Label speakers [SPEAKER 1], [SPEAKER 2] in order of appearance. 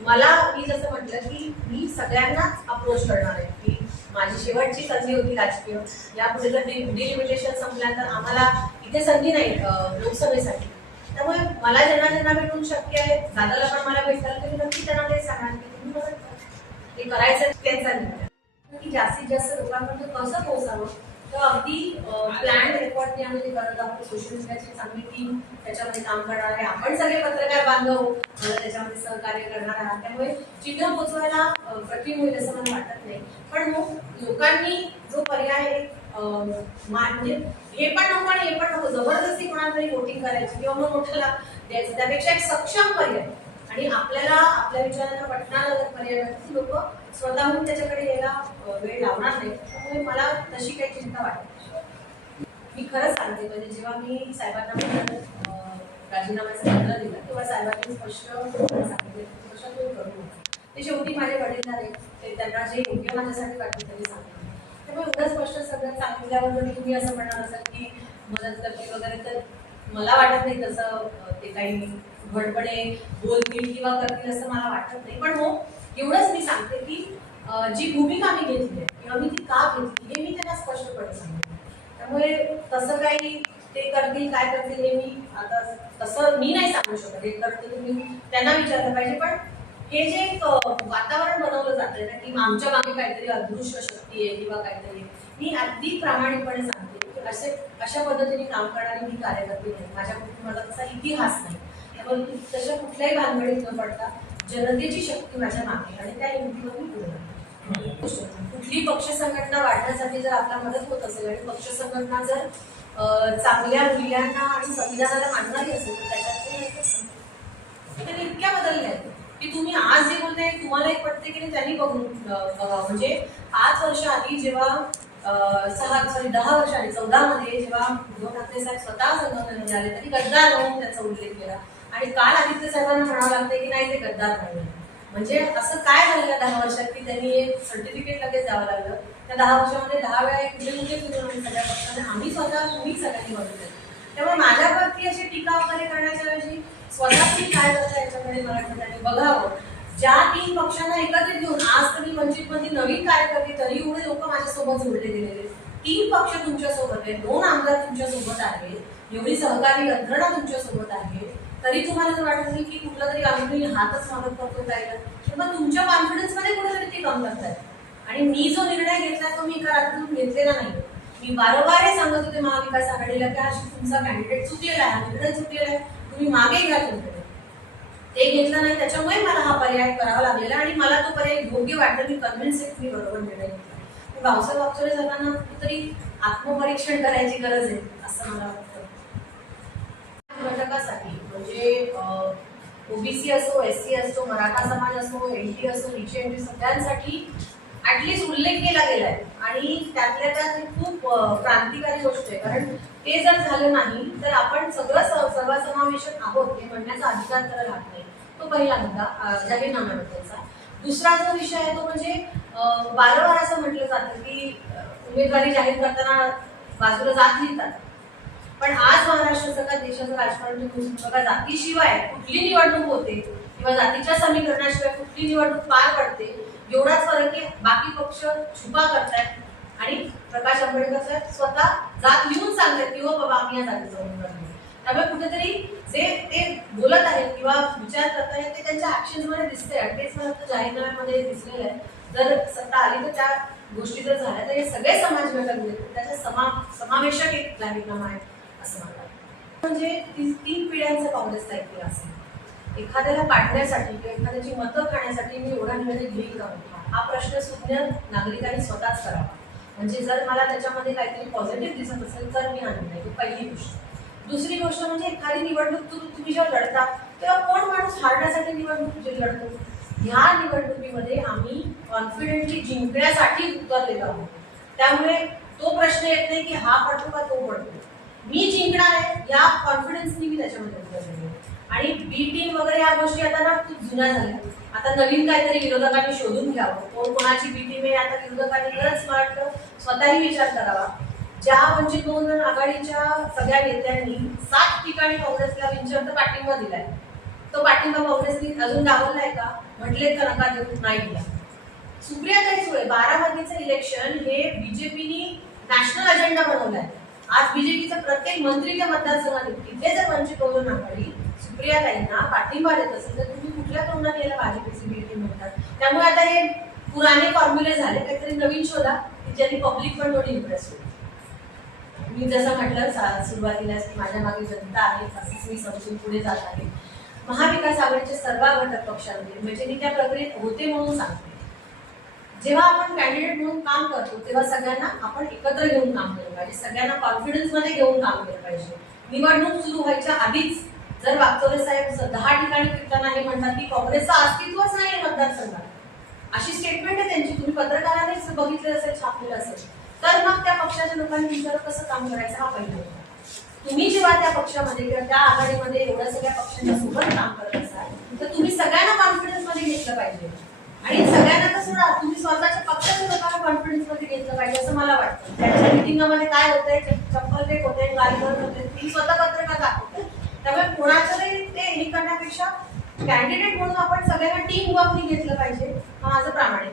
[SPEAKER 1] मला मी जसं म्हटलं की मी सगळ्यांनाच अप्रोच करणार आहे की माझी शेवटची संधी होती राजकीय. यापुढे जर डिलिमिटेशन संपल्या तर आम्हाला इथे संधी नाही लोकसभेसाठी. त्यामुळे मला ज्यांना ज्यांना भेटून शक्य आहे दादाला पण मला भेटतात तरी नक्की त्यांना ते सांगणार की तुम्ही मला ते करायचं त्यांचा निर्णय की जास्तीत जास्त लोकांपर्यंत कसं पोहोचावं? तर अगदी प्लॅन रेकॉर्ड आम्ही ते करत आहोत. सोशल मीडियाची चांगली टीम त्याच्यामध्ये काम करणार आहे. आपण सगळे पत्रकार बांधव मला त्याच्यामध्ये सहकार्य करणार आहात. त्यामुळे चिन्ह पोचवायला कठीण होईल असं मला वाटत नाही. पण मग लोकांनी जो पर्याय म्हणजे हे पण नको आणि हे पण नको जबरदस्ती कोणाला तरी वोटिंग करायची किंवा मग मोठ्याला द्यायचं त्यापेक्षा एक सक्षम पर्याय. आणि आपल्याला आपल्या विचारांना पटणार जर पर्याय लोक स्वतःहून त्याच्याकडे यायला वेळ लावणार नाही त्यामुळे मला तशी काही चिंता वाटते मी खरंच सांगते म्हणजे जेव्हा मी साहेबांना राजीनाम्याचा पत्र दिला तेव्हा साहेबांनी स्पष्ट सांगितले स्पष्ट तुम्ही करू नका. ते शेवटी माझे वडील झाले ते त्यांना जे योग्य माझ्यासाठी वाटलं त्यांनी सांगितलं. त्यामुळे एवढं स्पष्ट सगळं सांगितल्यावर जरी तुम्ही असं म्हणणार असाल की मदत करते वगैरे तर मला वाटत नाही तसं ते काही घडपणे बोलतील किंवा करतील असं मला वाटत नाही. पण हो एवढंच मी सांगते की जी भूमिका मी घेतली आहे किंवा मी ती का घेतली हे मी त्यांना स्पष्टपणे सांगते. त्यामुळे तसं काही ते करतील काय करतील हे मी आता तसं मी नाही सांगू शकत. हे करते तुम्ही त्यांना विचारलं पाहिजे. पण हे जे एक वातावरण बनवलं जातंय ना की आमच्या मागे काहीतरी अदृश्य शक्ती आहे किंवा काहीतरी मी अगदी प्रामाणिकपणे सांगते की असे अशा पद्धतीने काम करणारी मी कार्यकर्ती नाही. माझ्या कुटुंबाला तसा इतिहास नाही. त्यामुळे तशा कुठल्याही भानगडीत न पडता जनतेची शक्ती माझ्या मागे आणि त्या युतीवर मी पुढे कुठली पक्ष संघटना वाढण्यासाठी जर आपला मदत होत असेल आणि पक्ष संघटना जर चांगल्या मूल्यांना आणि संविधानाला मानणारी असेल तर त्याच्यात त्यांनी इतक्या बदलल्या आहेत की तुम्ही आज जे बोलताय तुम्हाला एक पटते की त्यांनी बघून बघा. म्हणजे पाच वर्ष आधी जेव्हा सहा सॉरी दहा वर्ष आधी चौदा मध्ये जेव्हा उद्धव ठाकरे साहेब स्वतः संघटनेमध्ये आले त्यांनी गद्दार म्हणून त्याचा उल्लेख केला. आणि काल आदित्य साहेबांना म्हणावं लागतंय की नाही ते गद्दार नाही. म्हणजे असं काय झालं या दहा वर्षात की त्यांनी एक सर्टिफिकेट लगेच द्यावं लागलं? त्या दहा वर्षामध्ये दहा वेळा एक कुठे कुठे फिरून आम्ही सगळ्या पक्षाने आम्ही स्वतः तुम्ही सगळ्यांनी बघितलं. त्यामुळे माझ्यावरती अशी टीका वगैरे करण्याच्या ऐवजी स्वतः काय करता याच्याकडे मराठवाड्याने बघावं. ज्या तीन पक्षांना एकत्रित घेऊन आज तरी वंचितमध्ये नवीन कार्यकर्ते तरी एवढे लोक माझ्यासोबत जोडले गेलेले. तीन पक्ष तुमच्यासोबत आहेत दोन आमदार तुमच्यासोबत आहेत एवढी सहकारी यंत्रणा तुमच्यासोबत आहे. तरी तुम्हाला जर वाटत नाही की कुठला तरी आम्ही हातच मागत करतो जायला तर मग तुमच्या कॉन्फिडन्समध्ये कुठेतरी ते कम करतायत आणि मी जो निर्णय घेतला तो मी एका रात्रीतून घेतलेला नाही. मी वारंवार हे सांगत होते महाविकास आघाडीला की अशी तुमचा कॅन्डिडेट चुकलेला आहे निर्णय चुकलेला आहे तुम्ही मागे घ्या तुमच्याकडे. ते घेतलं नाही त्याच्यामुळे मला हा पर्याय करावा लागलेला आणि मला तो पर्याय योग्य वाटला मी कन्व्हिन्स आहे मी बरोबर निर्णय घेतला. मी जाताना वागचोरे कुठेतरी आत्मपरीक्षण करायची गरज आहे असं मला वाटतं घटकासाठी म्हणजे ओबीसी असो एस सी असो मराठा समाज असो एन टी असो रिच एन टी सगळ्यांसाठी ॲटलिस्ट उल्लेख केला गेलाय. आणि त्यातल्या त्यात खूप क्रांतिकारी गोष्ट आहे. कारण ते जर झालं नाही तर आपण सगळं सर्वसमावेशक आहोत हे म्हणण्याचा अधिकार त्याला राहत नाही. तो पहिला मुद्दा जाहीरनाम्याबद्दलचा दुसरा जो विषय आहे तो म्हणजे वारंवार असं म्हटलं जातं की उमेदवारी जाहीर करताना बाजूला जात लिहितात. पण आज महाराष्ट्र का देशाचं राजकारण तुम्ही बघा जातीशिवाय कुठली निवडणूक होते किंवा जातीच्या समीकरणाशिवाय कुठली निवडणूक पार पडते एवढाच फरक आहे. बाकी पक्ष छुपा करतायत. आणि प्रकाश आंबेडकर साहेब स्वतः जात लिहून सांगतात की हो बाबा आम्ही या जातीचा उमेदवार त्यामुळे कुठेतरी जे ते बोलत आहेत किंवा विचार करत आहेत ते त्यांच्या ऍक्शनमध्ये दिसते आणि तेच मला जाहीरनाम्यामध्ये दिसलेलं आहे. जर सत्ता आली तर त्या गोष्टी जर झाल्या तर हे सगळे समाज घटक त्याच्या समा समावेशक एक जाहीरनामा आहे. असं मला म्हणजे ती- तीन पिढ्यांचं काँग्रेसचा इतिहास आहे एखाद्याला पाडण्यासाठी किंवा एखाद्याची मतं खाण्यासाठी मी एवढा निर्णय घेईल का हा प्रश्न सुज्ञ नागरिकांनी स्वतःच करावा. म्हणजे जर मला त्याच्यामध्ये काहीतरी पॉझिटिव्ह दिसत असेल तर मी हा निर्णय पहिली गोष्ट. दुसरी गोष्ट म्हणजे एखादी निवडणूक तुम्ही जेव्हा लढता तेव्हा कोण माणूस हारण्यासाठी निवडणूक जे लढतो? ह्या निवडणुकीमध्ये आम्ही कॉन्फिडेंटली जिंकण्यासाठी उतरलेलो आहोत. त्यामुळे तो प्रश्न येत नाही की हा पडतो का तो पडतो. मी जिंकणार आहे या कॉन्फिडन्सनी मी त्याच्यामध्ये आणि बी टीम वगैरे या गोष्टी आता ना खूप जुन्या झाल्या. आता नवीन काहीतरी विरोधकांनी शोधून घ्यावं. कोण कोणाची बी टीम आहे आता विरोधकांनी खरंच वाटलं स्वतःही विचार करावा. ज्या वंचित बहुजन आघाडीच्या सगळ्या नेत्यांनी सात ठिकाणी काँग्रेसला बिनशर्त पाठिंबा दिलाय. तो पाठिंबा काँग्रेसने अजून दाखवलाय का? म्हटले तर नका देऊ नाही दिला. सुप्रियाताई सुळे बारामतीचं इलेक्शन हे बीजेपीनी नॅशनल अजेंडा बनवलाय. आज बीजेपीचं प्रत्येक मंत्री त्या मतदारसंघात तिथे जर वंचित बहुजन आघाडी सुप्रियाताईंना पाठिंबा देत असेल तर तुम्ही कुठल्या तोंडात याला भाजपचे बीजेपी म्हणतात? त्यामुळे आता हे पुराने फॉर्म्युले झाले काहीतरी नवीन शोधा की ज्यांनी पब्लिक पण थोडी इम्प्रेस होईल. मी जसं म्हटलं सुरुवातीलाच की माझ्या मागे जनता आहे असंच मी समजून पुढे जात आहे. महाविकास आघाडीचे सर्व घटक पक्षांमध्ये म्हणजे मी त्या प्रक्रियेत होते म्हणून सांगते. जेव्हा आपण कॅन्डिडेट म्हणून काम करतो तेव्हा सगळ्यांना आपण एकत्र घेऊन काम केलं पाहिजे. सगळ्यांना कॉन्फिडन्समध्ये घेऊन काम केलं पाहिजे. निवडणूक सुरू व्हायच्या आधीच जर वागचौरे साहेब दहा ठिकाणी फिरताना हे म्हणतात की काँग्रेसचा अस्तित्वच नाही मतदारसंघात. अशी स्टेटमेंट आहे त्यांची. तुम्ही पत्रकारानेच बघितलं असेल छापलेलं असेल तर मग त्या पक्षाच्या लोकांनी तुमच्यावर कसं काम करायचं हा पहिला तुम्ही जेव्हा त्या पक्षामध्ये किंवा त्या आघाडीमध्ये एवढ्या सगळ्या पक्षांच्या सोबत काम करत असाल तर तुम्ही सगळ्यांना कॉन्फिडन्समध्ये घेतलं पाहिजे. आणि सगळ्यांना तर सोडा तुम्ही स्वतःच्या पक्षाच्या लोकांना कॉन्फिडन्समध्ये घेतलं पाहिजे असं मला वाटतं त्यांच्या मिटिंगमध्ये काय होतंय चप्पल फेक होते गाडीवर होते ती स्वतः पत्रकार दाखवते. त्यामुळे कोणाचंही ते हे करण्यापेक्षा कॅन्डिडेट म्हणून आपण सगळ्यांना टीम वर्कनी घेतलं पाहिजे हा माझं प्रामाणिक